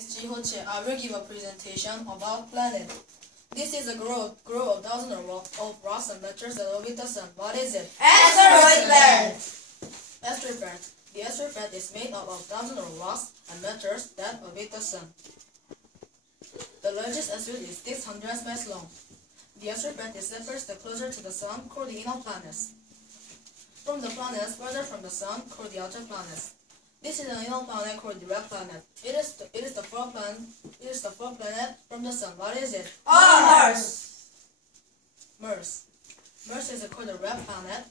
is Jihoche. I will give a presentation about planet. This is a group of thousands of rocks and meteors that orbit the sun. What is it? Asteroid belt. Asteroid belt. The asteroid belt is made up of thousands of rocks and meteors that orbit the sun. The largest asteroid is 600 miles long. The asteroid belt is the first closer to the sun called the inner planets. From the planets further from the sun called the outer planets. This is an inner planet called the red planet. It is the fourth planet from the sun. What is it? Mars. Mars is called a red planet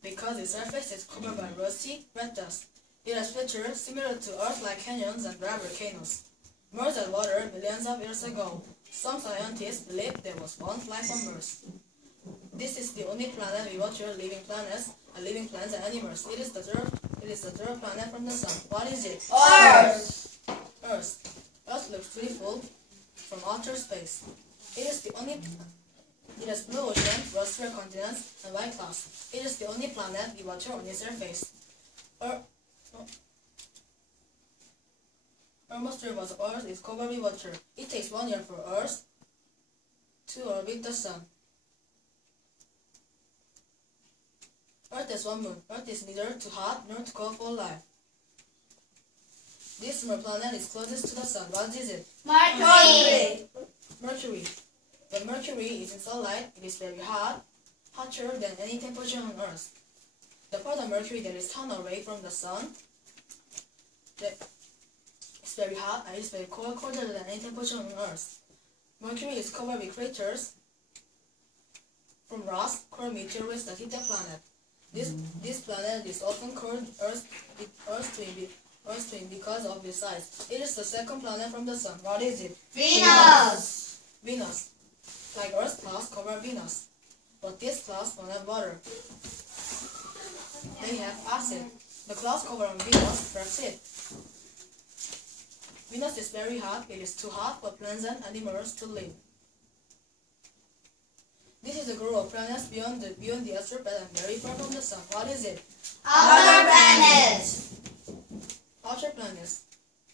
because its surface is covered by rusty red dust. It has features similar to Earth like canyons and dry volcanoes. Mars had water millions of years ago. Some scientists believe there was once life on Mars. This is the only planet we watch here, living plants and animals. It is the third planet from the sun. What is it? Earth. Earth looks beautiful from outer space. It has blue ocean, terrestrial continents, and white clouds. It is the only planet we watch here on its surface. Atmosphere of Earth is covered with water. It takes 1 year for Earth to orbit the sun. Earth has one moon. Earth is neither too hot nor too cold for life. This small planet is closest to the sun. What is it? Mercury. Mercury. When Mercury is in sunlight, it is very hot, hotter than any temperature on Earth. The part of Mercury that is turned away from the sun is very hot and is very cold, colder than any temperature on Earth. Mercury is covered with craters from rocks called meteoroids that hit the planet. This planet is often called Earth twin because of its size. It is the second planet from the sun. What is it? Venus. Venus. Like Earth's clouds cover Venus, but these clouds don't have water. They have acid. The clouds cover on Venus traps it. Venus is very hot. It is too hot for plants and animals to live. This is a group of planets beyond the asteroid belt and very far from the sun. What is it? Outer planets. Outer planets.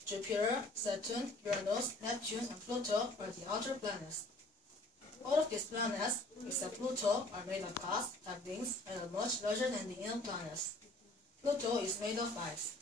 Jupiter, Saturn, Uranus, Neptune, and Pluto are the outer planets. All of these planets, except Pluto, are made of gas, have wings, and are much larger than the inner planets. Pluto is made of ice.